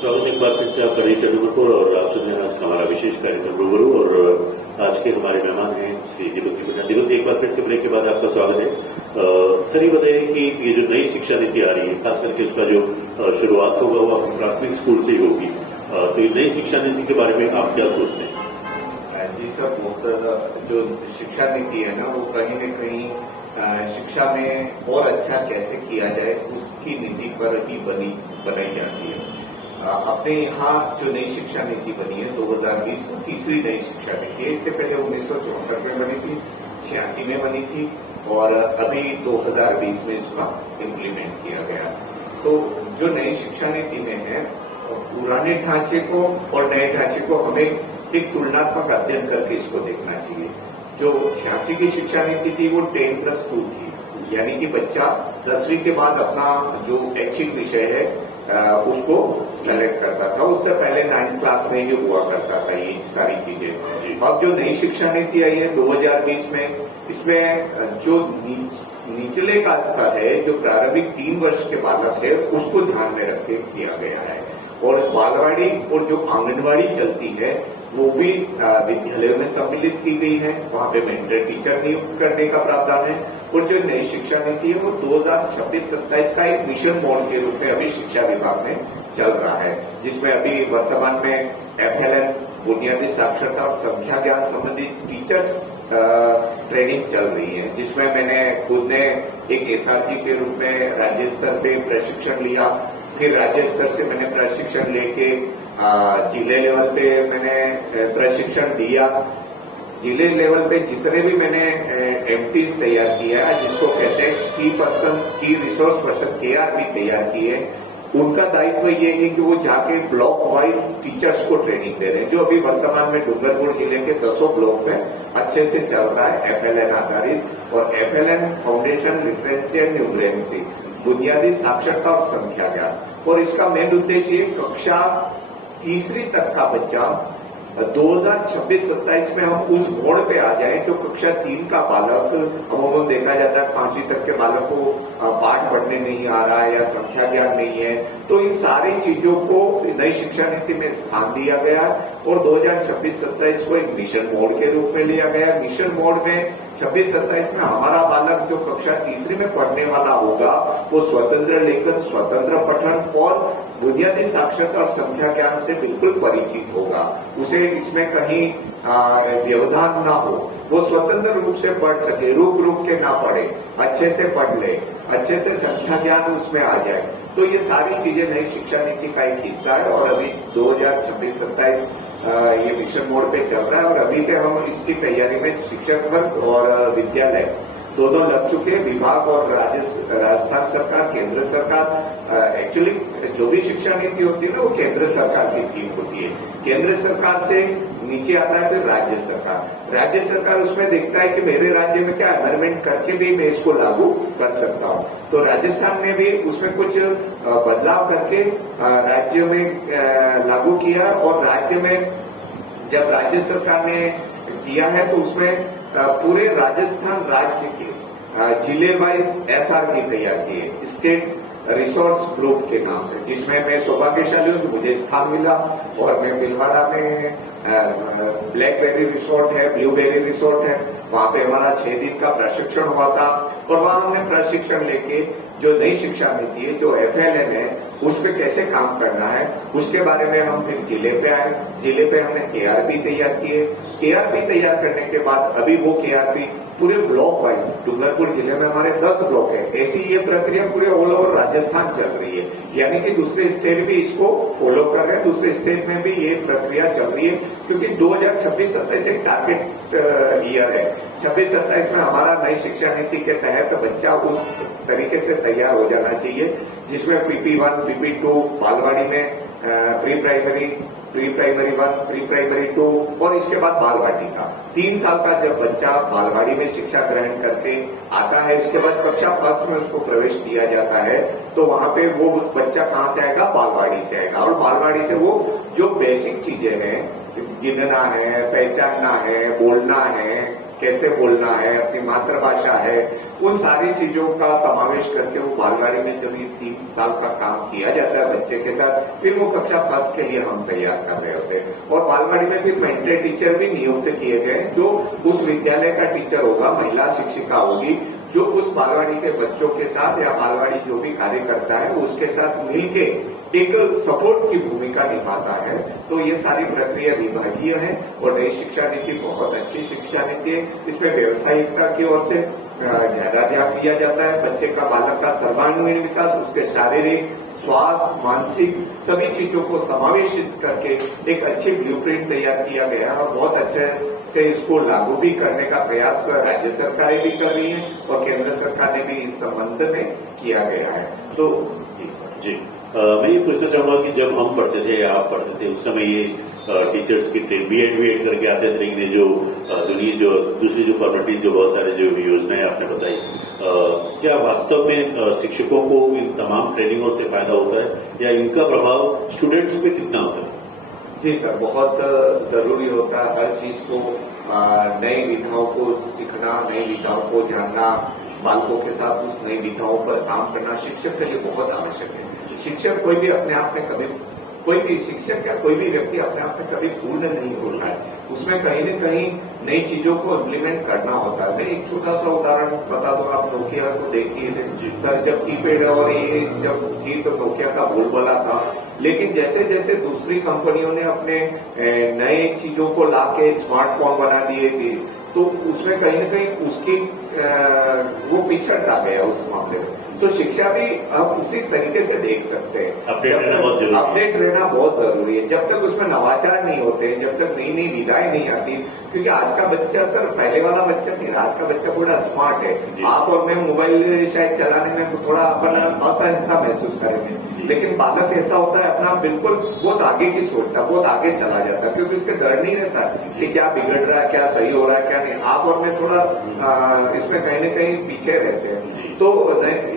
स्वागत एक बार फिर से आपका रेडियो टेलीविजन और आप सुन रहे हैं आज का हमारा विशेष कार्यक्रम रूबरू। और आज के हमारे मेहमान हैं श्री दीपक जी पटेल। दीपक जी, एक बार फिर से ब्रेक के बाद आपका स्वागत है। सर, ये बताइए कि ये जो नई शिक्षा नीति आ रही है, खास करके उसका जो शुरुआत होगा वो प्राथमिक स्कूल से ही होगी, तो ये नई शिक्षा नीति के बारे में आप क्या सोचते हैं? जी सर, जो शिक्षा नीति है ना, वो कहीं न कहीं शिक्षा में और अच्छा कैसे किया जाए उसकी नीति पर ही बनाई जाती है। अपने यहाँ जो नई शिक्षा नीति बनी है 2020 में, तीसरी नई शिक्षा नीति है। इससे पहले 1964 में बनी थी, 86 में बनी थी और अभी 2020 में इसका इम्प्लीमेंट किया गया। तो जो नई शिक्षा नीति में है, पुराने ढांचे को और नए ढांचे को हमें एक तुलनात्मक अध्ययन करके इसको देखना चाहिए। जो 86 की शिक्षा नीति थी वो 10+2 थी, यानी कि बच्चा 10वीं के बाद अपना जो ऐच्छिक विषय है उसको सेलेक्ट करता था। उससे पहले 9th क्लास में ही हुआ करता था ये सारी चीजें। अब जो नई शिक्षा नीति आई है 2020 में, इसमें जो निचले का स्तर है, जो प्रारंभिक 3 वर्ष के बालक है, उसको ध्यान में रख के किया गया है। और बालवाड़ी और जो आंगनवाड़ी चलती है वो भी विद्यालयों में सम्मिलित की गई है। वहां पे मेंटर टीचर नियुक्त करने का प्रावधान है। और जो नई शिक्षा नीति है वो 2026-27 का एक मिशन मोड के रूप में अभी शिक्षा विभाग में चल रहा है, जिसमें अभी वर्तमान में FLN बुनियादी साक्षरता और संख्या ज्ञान संबंधी टीचर्स ट्रेनिंग चल रही है, जिसमें मैंने खुद ने एक SRG के रूप में राज्य स्तर पे प्रशिक्षण लिया। फिर राज्य स्तर से मैंने प्रशिक्षण लेके जिले लेवल पे मैंने प्रशिक्षण दिया। जिले लेवल पे जितने भी मैंने MTs तैयार किया, जिसको कहते हैं की रिसोर्स पर्सन KRP तैयार किए, उनका दायित्व ये है कि वो जाके ब्लॉक वाइज टीचर्स को ट्रेनिंग दे रहे हैं, जो अभी वर्तमान में डूंगरपुर जिले के 10 ब्लॉक में अच्छे से चल रहा है FLN आधारित। और FLN foundation literacy and numeracy, बुनियादी साक्षरता और संख्या ज्ञान। और इसका मेन उद्देश्य कक्षा तीसरी तक का बच्चा 2026-27 में हम उस मोड़ पे आ जाए जो कक्षा 3 का बालक, अमूमन देखा जाता है 5वीं तक के बालक को पाठ पढ़ने नहीं आ रहा है या संख्या ज्ञान नहीं है। तो इन सारी चीजों को नई शिक्षा नीति में स्थान दिया गया और 2026-27 को एक मिशन मोड के रूप में लिया गया। मिशन मोड में 26-27 में हमारा बालक जो कक्षा तीसरी में पढ़ने वाला होगा वो स्वतंत्र लेखन, स्वतंत्र पठन और बुनियादी साक्षरता और संख्या ज्ञान से बिल्कुल परिचित होगा। उसे इसमें कहीं व्यवधान ना हो, वो स्वतंत्र रूप से पढ़ सके, रुक के ना पढ़े, अच्छे से पढ़ ले, अच्छे से संख्या ज्ञान उसमें आ जाए। तो ये सारी चीजें नई शिक्षा नीति का एक हिस्सा है और अभी 2026-27 ये मिशन मोड पे चल रहा है। और अभी से हम इसकी तैयारी में शिक्षक वर्ग और विद्यालय दोनों लग चुके हैं। विभाग और राजस्थान सरकार, केंद्र सरकार, एक्चुअली जो भी शिक्षा नीति होती है ना वो केंद्र सरकार की थीम होती है। केंद्र सरकार से नीचे आता है फिर राज्य सरकार। राज्य सरकार उसमें देखता है कि मेरे राज्य में क्या अमेंडमेंट करके भी मैं इसको लागू कर सकता हूँ। तो राजस्थान ने भी उसमें कुछ बदलाव करके राज्य में लागू किया। और राज्य में जब राज्य सरकार ने किया है तो उसमें पूरे राजस्थान राज्य के जिले वाइज SRG तैयार किए, स्टेट रिसोर्स ग्रुप के नाम से, जिसमें मैं सौभाग्यशाली हूँ, मुझे स्थान मिला। और मैं भीलवाड़ा में ब्लैकबेरी रिसोर्ट है, ब्लूबेरी रिसोर्ट है, वहां पे हमारा 6 दिन का प्रशिक्षण हुआ था। और वहां हमने प्रशिक्षण लेके जो नई शिक्षा नीति है, जो FLN है, उस पर कैसे काम करना है उसके बारे में हम फिर जिले पे आए। जिले पे हमने KRP तैयार किए। KRP तैयार करने के बाद अभी वो KRP पूरे ब्लॉक वाइज, डूंगरपुर जिले में हमारे 10 ब्लॉक है, ऐसी ये प्रक्रिया पूरे ऑल ओवर राजस्थान चल रही है। यानी कि दूसरे स्टेट भी इसको फॉलो कर रहे हैं, दूसरे स्टेट में भी ये प्रक्रिया चल रही है। क्योंकि 2026-27 एक टारगेट ईयर है। 26-27 में हमारा नई शिक्षा नीति के तहत बच्चा उस तरीके से तैयार हो जाना चाहिए, जिसमें PP1, PP2 बालवाड़ी में, प्री प्राइमरी 1, प्री प्राइमरी 2 और इसके बाद बालवाड़ी का 3 साल का जब बच्चा बालवाड़ी में शिक्षा ग्रहण करके आता है, उसके बाद कक्षा फर्स्ट में उसको प्रवेश दिया जाता है। तो वहां पे वो बच्चा कहाँ से आएगा? बालवाड़ी से आएगा। और बालवाड़ी से वो जो बेसिक चीजें हैं, गिनना है, पहचानना है, बोलना है, कैसे बोलना है, अपनी मातृभाषा है, उन सारी चीजों का समावेश करके वो बालवाड़ी में जब ये 3 साल का काम किया जाता है बच्चे के साथ, फिर वो कक्षा 1 के लिए हम तैयार कर रहे होते हैं। और बालवाड़ी में फिर मेंटर टीचर भी नियुक्त किए गए जो उस विद्यालय का टीचर होगा, महिला शिक्षिका होगी, जो उस बालवाड़ी के बच्चों के साथ या बालवाड़ी जो भी कार्य करता है उसके साथ मिलके एक सपोर्ट की भूमिका निभाता है। तो ये सारी प्रक्रिया विभागीय है और नई शिक्षा नीति बहुत अच्छी शिक्षा नीति है। इसमें व्यवसायिकता की ओर से ज्यादा ध्यान दिया जाता है। बच्चे का, बालक का सर्वांगीण विकास, उसके शारीरिक, स्वास्थ्य, मानसिक सभी चीजों को समावेशित करके एक अच्छी ब्लूप्रिंट तैयार किया गया और बहुत अच्छे से इसको लागू भी करने का प्रयास राज्य सरकारें भी कर रही हैं और केंद्र सरकार ने भी इस संबंध में किया गया है। तो जी सर जी, मैं ये पूछना चाहूंगा कि जब हम पढ़ते थे या आप पढ़ते थे उस समय ये टीचर्स की बीएड करके आते थे, लेकिन ये जो दूसरी जो फॉर्मेलिटीज, जो बहुत सारे जो योजनाएं आपने बताई, क्या वास्तव में शिक्षकों को इन तमाम ट्रेनिंगों से फायदा होता है या इनका प्रभाव स्टूडेंट्स पे कितना होता है? जी सर, बहुत जरूरी होता है हर चीज को, नई विधाओं को सीखना, नई विधाओं को जानना, बालकों के साथ उस नई विधाओं पर काम करना शिक्षक के लिए बहुत आवश्यक है। शिक्षक कोई भी अपने आप में कभी, कोई भी शिक्षक या कोई भी व्यक्ति अपने आप में कभी पूर्ण नहीं होता है। उसमें कहीं न कहीं नई चीजों को इम्प्लीमेंट करना होता है। मैं एक छोटा सा उदाहरण बता दूं, आप नोकिया को देखिए सर, जब कीपैड और ये जब थी तो नोकिया का बोलबाला था, लेकिन जैसे जैसे दूसरी कंपनियों ने अपने नए चीजों को लाके स्मार्टफोन बना दिए थे, तो उसमें कहीं न कहीं उसकी वो पिछड़ता गया उस मामले में। तो शिक्षा भी आप उसी तरीके से देख सकते हैं। अपडेट रहना बहुत जरूरी है। जब तक उसमें नवाचार नहीं होते, जब तक नई नई विधाएं नहीं आती, क्योंकि आज का बच्चा सर पहले वाला बच्चा नहीं, आज का बच्चा बड़ा स्मार्ट है। आप और मैं मोबाइल शायद चलाने में थोड़ा अपन असहजता महसूस करेंगे, लेकिन बालक ऐसा होता है अपना बिल्कुल बहुत आगे की सोचता, बहुत आगे चला जाता है, क्योंकि उसके डर नहीं रहता कि क्या बिगड़ रहा है, क्या सही हो रहा है, क्या नहीं। आप और मैं थोड़ा इसमें कहीं न कहीं पीछे रहते हैं। तो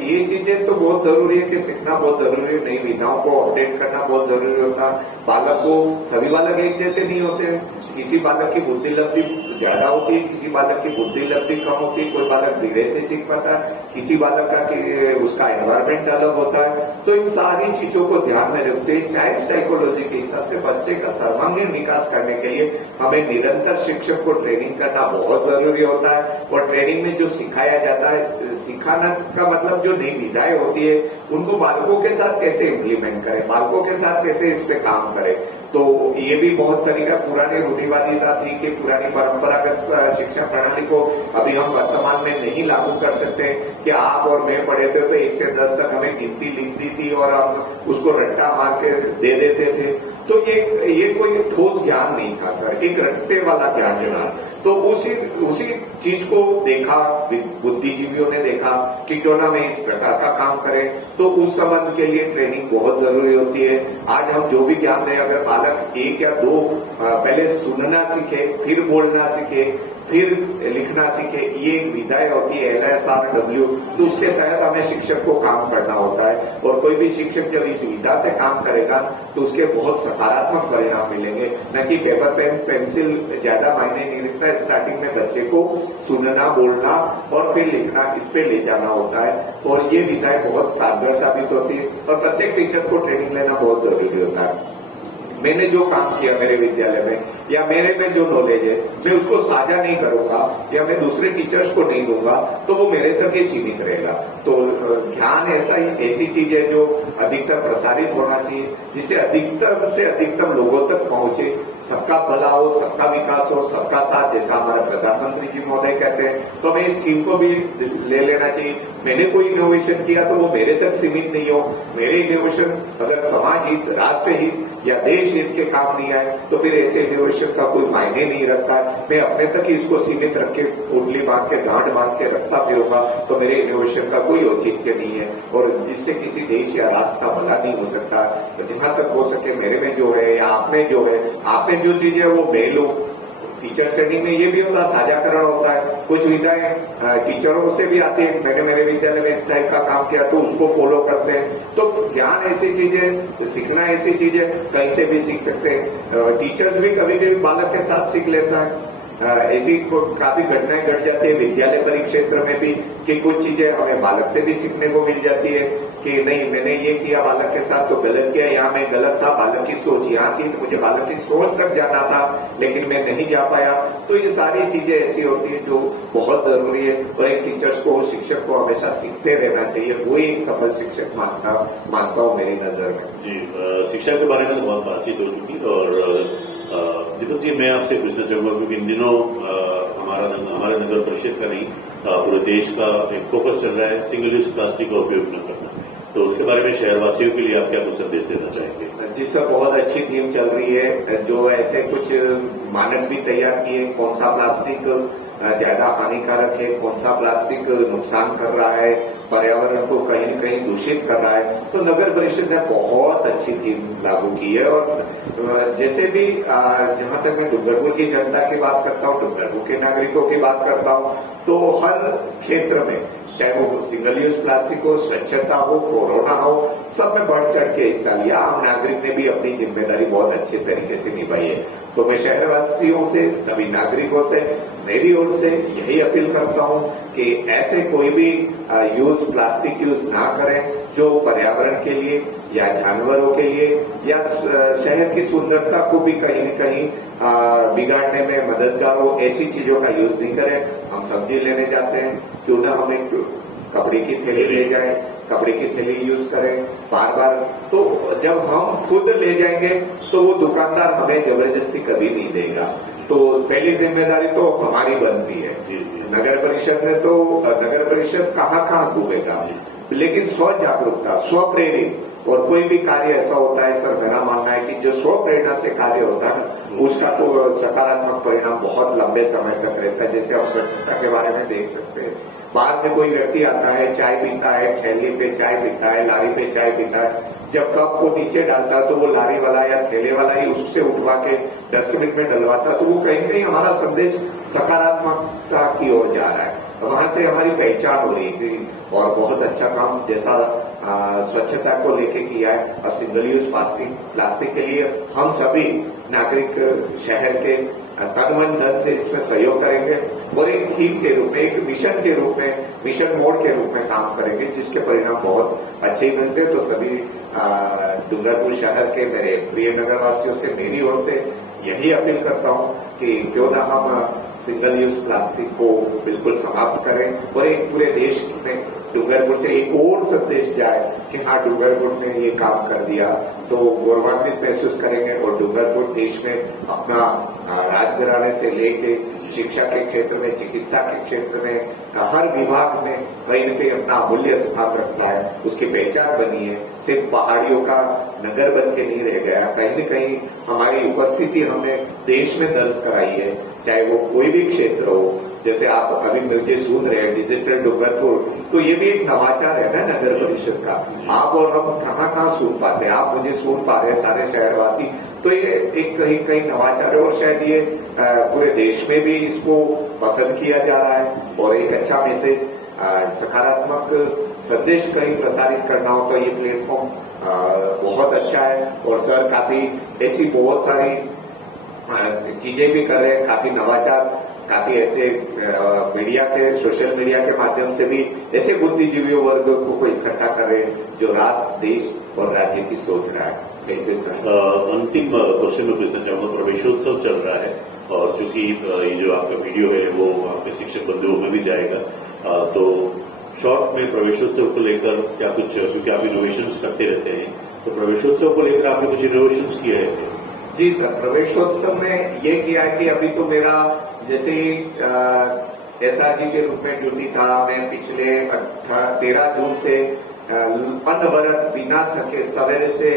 ये चीजें तो बहुत जरूरी है कि सीखना बहुत जरूरी है, नई विधाओं को अपडेट करना बहुत जरूरी होता है। बालक को, सभी बालक एक जैसे नहीं होते हैं, किसी बालक की बुद्धि लब्धि ज्यादा होती है, किसी बालक की बुद्धि लब्धि कम होती है, कोई बालक धीरे से सीख पाता है, किसी बालक का उसका एनवायरमेंट अलग होता है। तो इन सारी चीजों को ध्यान में रखते हुए चाइल्ड साइकोलॉजी के हिसाब से बच्चे का सर्वांगीण विकास करने के लिए हमें निरंतर शिक्षक को ट्रेनिंग करना बहुत जरूरी होता है। और ट्रेनिंग में जो सिखाया जाता है, सिखाना का मतलब जो नई विधाएं होती है उनको बालकों के साथ कैसे इम्प्लीमेंट करें, बालकों के साथ कैसे इस पे काम करें। तो ये भी बहुत तरीका पुरानी रूढ़िवादिता थी कि पुरानी परंपरागत शिक्षा प्रणाली को अभी हम वर्तमान में नहीं लागू कर सकते कि आप और मैं पढ़े थे तो 1 से 10 तक हमें गिनती लिख दी थी और हम उसको रट्टा मार के दे देते थे। तो ये कोई ठोस ज्ञान नहीं था सर, एक रट्टे वाला ज्ञान था। तो उसी चीज को देखा, बुद्धिजीवियों ने देखा कि क्यों ना मैं इस प्रकार का काम करें। तो उस संबंध के लिए ट्रेनिंग बहुत जरूरी होती है। आज हम जो भी ज्ञान दें, अगर बालक 1 या 2 पहले सुनना सीखे, फिर बोलना सीखे, फिर लिखना सीखे, ये विधाएं होती है LSRW, तो उसके तहत हमें शिक्षक को काम करना होता है। और कोई भी शिक्षक जब इस विधा से काम करेगा तो उसके बहुत सकारात्मक परिणाम मिलेंगे, न कि पेपर पेन पेंसिल ज्यादा मायने नहीं रखता। स्टार्टिंग में बच्चे को सुनना, बोलना और फिर लिखना, इस पे ले जाना होता है और ये विधाएं बहुत कारगर साबित होती है और प्रत्येक टीचर को ट्रेनिंग लेना बहुत जरूरी होता है। मैंने जो काम किया मेरे विद्यालय में या मेरे में जो नॉलेज है, मैं उसको साझा नहीं करूंगा या मैं दूसरे टीचर्स को नहीं दूंगा तो वो मेरे तक ही सीमित रहेगा। तो ज्ञान ऐसी चीज है जो अधिकतर प्रसारित होना चाहिए, जिससे अधिकतम से अधिकतम लोगों तक पहुंचे, सबका भला हो, सबका विकास हो, सबका साथ, जैसा हमारे प्रधानमंत्री जी महोदय कहते हैं। तो हमें इस थीम को भी ले लेना चाहिए। मैंने कोई इनोवेशन किया तो वो मेरे तक सीमित नहीं हो। मेरे इनोवेशन अगर समाज हित, राष्ट्र हित या देश हित के काम नहीं आए तो फिर ऐसे इनोवेशन का कोई मायने नहीं रखता। मैं अपने तक ही इसको सीमित रख के, पोटली बांध के, गांठ बांध के रखता फिरूंगा तो मेरे इनोवेशन का कोई औचित्य नहीं है और जिससे किसी देश या राष्ट्र का भला नहीं हो सकता। तो जहां तक हो सके मेरे में जो है या आप में जो है, आप में जो चीज है वो मैं लूं। टीचर ट्रेनिंग में ये भी होता है, साझाकरण होता है। कुछ विधाएं टीचरों से भी आती है, मैंने मेरे विद्यालय में इस टाइप का काम किया तो उसको फॉलो करते हैं। तो ज्ञान ऐसी चीज है, सीखना ऐसी चीज है, कहीं से भी सीख सकते हैं। टीचर्स भी कभी कभी बालक के साथ सीख लेता है। ऐसी काफी घटनाएं घट जाती है विद्यालय परिक्षेत्र में भी कि कुछ चीजें हमें बालक से भी सीखने को मिल जाती है कि नहीं मैंने ये किया बालक के साथ तो गलत किया, यहाँ मैं गलत था, बालक की सोच यहाँ थी, मुझे बालक की सोच तक जाना था लेकिन मैं नहीं जा पाया। तो ये सारी चीजें ऐसी होती है जो बहुत जरूरी है और एक टीचर्स को और शिक्षक को हमेशा सीखते रहना चाहिए। वो एक सफल शिक्षक मानता हूँ मेरी नजर में। जी, शिक्षा के बारे में तो बहुत बातचीत हो चुकी और दीपक जी मैं आपसे पूछना चाहूंगा क्योंकि इन दिनों हमारे नगर परिषद का नहीं पूरे देश का एक फोकस चल रहा है सिंगल यूज प्लास्टिक का उपयोग न करना, तो उसके बारे में शहरवासियों के लिए आप क्या कुछ संदेश देना चाहेंगे? जी सर, बहुत अच्छी थीम चल रही है। जो ऐसे कुछ मानक भी तैयार किए, कौन सा प्लास्टिक ज्यादा हानिकारक है, कौन सा प्लास्टिक नुकसान कर रहा है, पर्यावरण को कहीं न कहीं दूषित कर रहा है, तो नगर परिषद ने बहुत अच्छी थीम लागू की है। और जैसे भी जहां तक मैं डूंगरपुर की जनता की बात करता हूँ, डूंगरपुर के नागरिकों की बात करता हूँ, तो हर क्षेत्र में चाहे वो सिंगल यूज प्लास्टिक हो, स्वच्छता हो, कोरोना हो, सब में बढ़ चढ़ के हिस्सा लिया। आम नागरिक ने भी अपनी जिम्मेदारी बहुत अच्छे तरीके से निभाई है। तो मैं शहरवासियों से, सभी नागरिकों से, मेरी ओर से यही अपील करता हूं कि ऐसे कोई भी प्लास्टिक यूज ना करें जो पर्यावरण के लिए या जानवरों के लिए या शहर की सुंदरता को भी कहीं न कहीं बिगाड़ने में मददगार हो, ऐसी चीजों का यूज नहीं करें। हम सब्जी लेने जाते हैं, क्यों ना हम एक कपड़े की थैली ले जाएं, कपड़े की थैली यूज करें बार बार। तो जब हम खुद ले जाएंगे तो वो दुकानदार हमें जबरदस्ती कभी नहीं देगा। तो पहली जिम्मेदारी तो हमारी बनती है। नगर परिषद ने तो नगर परिषद कहाँ घूमेगा, लेकिन स्व जागरूकता, स्व प्रेरित और कोई भी कार्य ऐसा होता है, सर मेरा मानना है कि जो स्व प्रेरणा से कार्य होता है उसका तो सकारात्मक परिणाम बहुत लंबे समय तक रहता है। जैसे आप स्वच्छता के बारे में देख सकते हैं, बाहर से कोई व्यक्ति आता है, चाय पीता है, ठेले पे चाय पीता है, लारी पे चाय पीता है, जब कप को नीचे डालता है तो वो लारी वाला या ठेले वाला ही उससे उठवा के डस्टबिन में डलवाता, तो वो कहीं न कहीं हमारा संदेश सकारात्मकता की ओर जा रहा है। वहां से हमारी पहचान हो रही थी और बहुत अच्छा काम जैसा स्वच्छता को लेके किया है। और सिंगल यूज प्लास्टिक के लिए हम सभी नागरिक शहर के तन मन धन से इसमें सहयोग करेंगे और एक थीम के रूप में, एक मिशन के रूप में, मिशन मोड के रूप में काम करेंगे, जिसके परिणाम बहुत अच्छे ही मिलते। तो सभी डूंगरपुर शहर के मेरे प्रिय नगरवासियों से मेरी ओर से यही अपील करता हूं कि क्यों ना हम सिंगल यूज प्लास्टिक को बिल्कुल समाप्त करें और एक पूरे देश में डूंगरपुर से एक और संदेश जाए कि हाँ, डूंगरपुर ने ये काम कर दिया, तो गौरवान्वित महसूस करेंगे और डूंगरपुर देश में अपना राजघराने से लेके शिक्षा के क्षेत्र में, चिकित्सा के क्षेत्र में, हर विभाग में कहीं न कहीं अपना अमूल्य स्थान रखता है, उसकी पहचान बनी है। सिर्फ पहाड़ियों का नगर बन के नहीं रह गया, कहीं न कहीं हमारी उपस्थिति हमने देश में दर्ज कराई है, चाहे वो कोई भी क्षेत्र हो। जैसे आप अभी मुझे सुन रहे हैं डिजिटल डूंगरपुर, तो ये भी एक नवाचार है ना नगर परिषद का। आप और हम कहाँ सुन पाते हैं, आप मुझे सुन पा रहे हैं सारे शहरवासी, तो ये एक कहीं नवाचार है और शायद ये पूरे देश में भी इसको पसंद किया जा रहा है और एक अच्छा मैसेज, सकारात्मक संदेश कहीं प्रसारित करना हो तो ये प्लेटफॉर्म बहुत अच्छा है। और सर काफी ऐसी बहुत सारी चीजें भी कर रहे हैं, काफी नवाचार, काफी ऐसे मीडिया के, सोशल मीडिया के माध्यम से भी ऐसे बुद्धिजीवी वर्ग को इकट्ठा कर रहे हैं जो राष्ट्र, देश और राज्य की सोच रहा है। Thank you sir. अंतिम क्वेश्चन में पूछना चाहूंगा, प्रवेशोत्सव चल रहा है और चूंकि ये जो आपका वीडियो है वो आपके शिक्षक बंधुओं में भी जाएगा, तो शॉर्ट में प्रवेशोत्सव को लेकर क्या कुछ, क्योंकि आप इनोवेशंस करते रहते हैं, तो प्रवेशोत्सव को लेकर आपने कुछ इनोवेशंस किए हैं? जी सर, प्रवेशोत्सव में ये किया है कि अभी तो मेरा जैसे एसआरजी के रूप में ड्यूटी था, मैं पिछले 13 जून से अनवरत बिना थके सवेरे से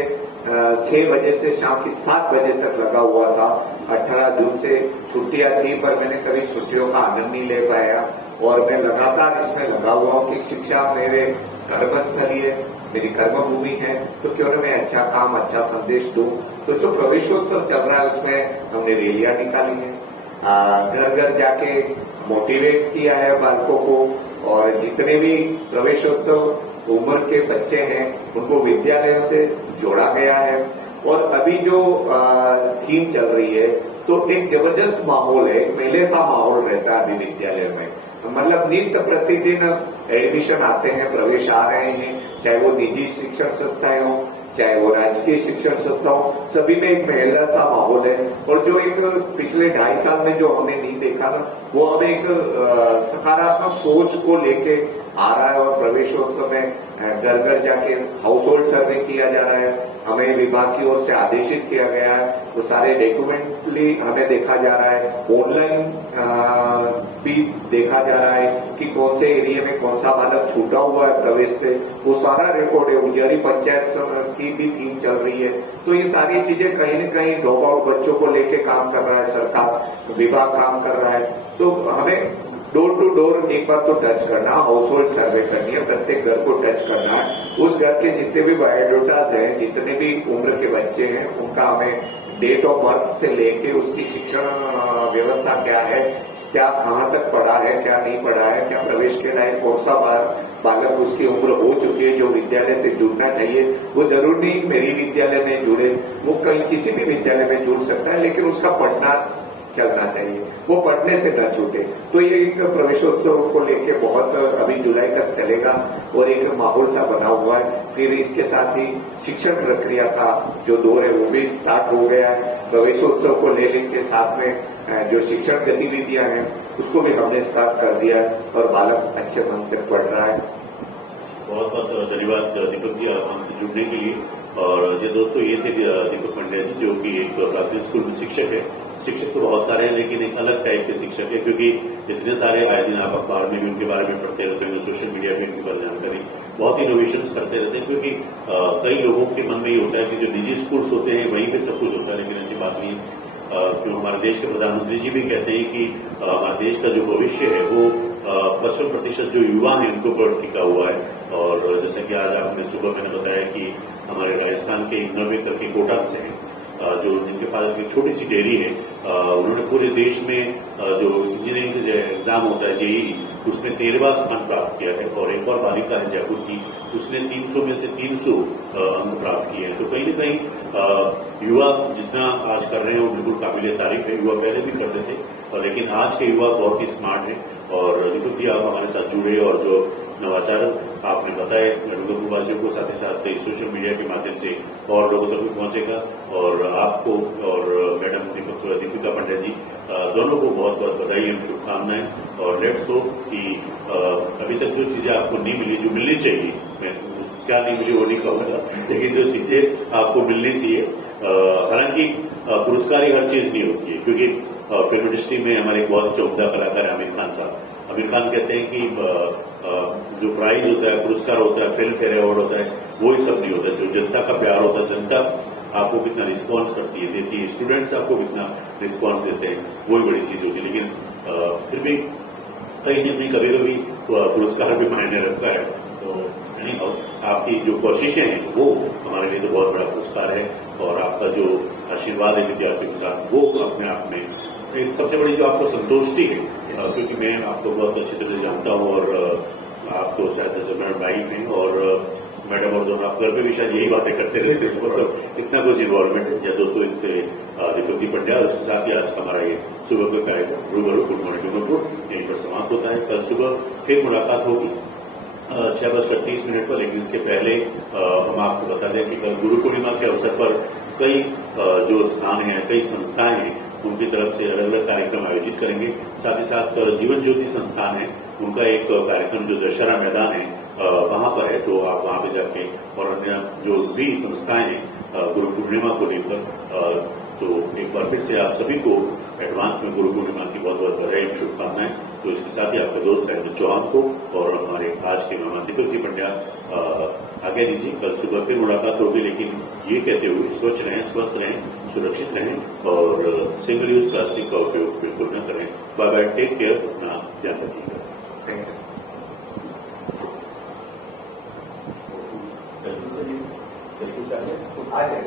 6 बजे से शाम की 7 बजे तक लगा हुआ था। 18 जून से छुट्टियां थी पर मैंने कभी छुट्टियों का आनंद नहीं ले पाया और मैं लगातार इसमें लगा हुआ हूँ कि शिक्षा मेरे कर्मस्थली है, मेरी कर्मभूमि है, तो क्यों न मैं अच्छा काम, अच्छा संदेश दूं। तो जो प्रवेशोत्सव चल रहा है उसमें हमने रैलियां निकाली है, घर घर जाके मोटिवेट किया है बालकों को और जितने भी प्रवेशोत्सव उम्र के बच्चे हैं उनको विद्यालयों से जोड़ा गया है और अभी जो थीम चल रही है तो एक जबरदस्त माहौल है, एक मेले सा माहौल रहता है अभी विद्यालय में। मतलब नित्य प्रतिदिन एडमिशन आते हैं, प्रवेश आ रहे हैं, चाहे वो निजी शिक्षण संस्थाएं हो चाहे वो राजकीय शिक्षण संस्था हो, सभी में एक मेला सा माहौल है। और जो एक पिछले 2.5 साल में जो हमने नहीं देखा ना, वो हमें एक सकारात्मक सोच को लेके आ रहा है। और प्रवेशोत्सव में घर घर जाके हाउस होल्ड सर्वे किया जा रहा है, हमें विभाग की ओर से आदेशित किया गया है, वो सारे डॉक्यूमेंटली हमें देखा जा रहा है, ऑनलाइन भी देखा जा रहा है कि कौन से एरिया में कौन सा बालक छूटा हुआ है प्रवेश से, वो सारा रिकॉर्ड है। उजारी पंचायत की भी थीम चल रही है। तो ये सारी चीजें कहीं न कहीं ड्रॉप आउट बच्चों को लेके काम कर रहा है, सरकार विभाग काम कर रहा है। तो हमें डोर टू डोर एक बार तो टच करना, हाउस होल्ड सर्वे करनी है, प्रत्येक घर को टच करना है। उस घर के जितने भी बायोडाटाज हैं, जितने भी उम्र के बच्चे हैं, उनका हमें डेट ऑफ बर्थ से लेके उसकी शिक्षण व्यवस्था क्या है, क्या कहाँ तक पढ़ा है, क्या नहीं पढ़ा है, क्या प्रवेश के लायक कौन सा बालक उसकी उम्र हो चुकी है जो विद्यालय से जुड़ना चाहिए। वो जरूर नहीं मेरी विद्यालय में जुड़े, वो कहीं किसी भी विद्यालय में जुड़ सकता है, लेकिन उसका पढ़ना चलना चाहिए, वो पढ़ने से न छूटे। तो ये एक प्रवेशोत्सव को लेके बहुत अभी जुलाई तक चलेगा और एक माहौल सा बना हुआ है। फिर इसके साथ ही शिक्षण प्रक्रिया का जो दौर है वो भी स्टार्ट हो गया है। प्रवेशोत्सव को लेने के साथ में जो शिक्षण गतिविधियां हैं उसको भी हमने स्टार्ट कर दिया है और बालक अच्छे मन से पढ़ रहा है। बहुत बहुत धन्यवाद दीपक जी हमसे जुड़ने के लिए। और ये दोस्तों ये थे दीपक पंड्या जी, जो कि एक प्राथमिक स्कूल में शिक्षक है। शिक्षक तो बहुत सारे हैं, लेकिन एक अलग टाइप के शिक्षक है, क्योंकि इतने सारे आए दिन आप अखबार में भी उनके बारे में पढ़ते रहते हैं, सोशल मीडिया पे उनके बारे में जानकारी बहुत इनोवेशन करते रहते हैं। क्योंकि कई लोगों के मन में ये होता है कि जो निजी स्कूल्स होते हैं वहीं पे सब कुछ होता है, लेकिन ऐसी बात नहीं। जो हमारे देश के प्रधानमंत्री जी भी कहते हैं कि हमारे देश का जो भविष्य है वो 55% जो युवा है उनके ऊपर टिका हुआ है। और जैसे कि आज आपने सुबह मैंने बताया कि हमारे राजस्थान के इग्नोवे करके कोटा से हैं, जो जिनके पास एक छोटी सी डेयरी है, उन्होंने पूरे देश में जो इंजीनियरिंग का एग्जाम होता है जेईई, उसमें 13वां स्थान प्राप्त किया है। और एक और बालिका है जयपुर की, उसने 300 में से 300 अंक प्राप्त किए हैं। तो कहीं न कहीं युवा जितना आज कर रहे हैं वो बिल्कुल काबिल तारीफ है। युवा पहले भी करते थे, लेकिन आज के युवा बहुत ही स्मार्ट है। और दीपक जी आप हमारे साथ जुड़े और जो नवाचार आपने बताए डूंगरपुरवासियों को, साथ ही साथ सोशल मीडिया के माध्यम से और लोगों तक भी पहुंचेगा। और आपको और मैडम दीपिका पंड्या जी दोनों को बहुत बहुत बधाई और शुभकामनाएं। और लेट्स होप कि अभी तक जो चीजें आपको नहीं मिली, जो मिलनी चाहिए, मैं क्या नहीं मिली वो नहीं कहूंगा, लेकिन जो चीजें आपको मिलनी चाहिए। हालांकि पुरस्कार ही हर चीज नहीं होती है, क्योंकि फिल्म इंडस्ट्री में हमारे एक बहुत चौकदा कलाकार है आमिर खान साहब। आमिर खान कहते हैं कि जो प्राइज होता है, पुरस्कार होता है, फिल्म फेयर अवार्ड होता है, वो ही सब नहीं होता। जो जनता का प्यार होता है, जनता आपको कितना रिस्पॉन्स करती है, देती है, स्टूडेंट्स आपको कितना रिस्पॉन्स देते हैं, वही बड़ी चीज होती है। लेकिन फिर भी कहीं न कहीं कभी कभी पुरस्कार भी मायने रखता है। तो नहीं, आपकी जो कोशिशें हैं वो हमारे लिए तो बहुत बड़ा पुरस्कार है। और आपका जो आशीर्वाद है विद्यार्थियों के साथ, वो अपने आप में एक सबसे बड़ी जो आपको संतुष्टि है, क्योंकि मैं आपको बहुत अच्छी तरह से जानता हूँ और आप तो शायद जैसे मैडम वाइफ हैं और मैडम और दोनों आप घर पे भी शायद यही बातें करते रहते हैं, मतलब इतना कुछ इन्वॉल्वमेंट है। या दोस्तों दीपक जी पंड्या, और उसके साथ ही आज हमारा ये सुबह का कार्यक्रम रूबरू गुड मॉर्निंग डूंगरपुर यहीं पर समाप्त होता है। कल सुबह फिर मुलाकात होगी 6:30 पर, लेकिन इसके पहले हम आपको बता दें कि कल गुरु पूर्णिमा के अवसर पर कई जो स्थान हैं, कई संस्थाएं हैं, उनकी तरफ से अलग अलग कार्यक्रम आयोजित करेंगे। साथ ही साथ जीवन ज्योति संस्थान है, उनका एक कार्यक्रम जो दशहरा मैदान है वहां पर है, तो आप वहां पे जाके, और अन्य जो भी संस्थाएं हैं गुरु पूर्णिमा को लेकर, तो एक बार फिर से आप सभी को एडवांस में गुरु पूर्णिमा की बहुत बहुत बधाई और शुभकामनाएं। तो इसके साथ ही आपके दोस्त राजेंद्र चौहान को और हमारे आज के मेहमान दीपक जी पंड्या आगे दीजिए। कल सुबह फिर मुलाकात होगी, लेकिन ये कहते हुए स्वच्छ रहें, स्वस्थ रहें, सुरक्षित रहें और सिंगल यूज प्लास्टिक का उपयोग बिल्कुल न करें। बाय बाय, टेक केयर, अपना ध्यान रखिएगा। Thank you. सेल्फी से आ जाए।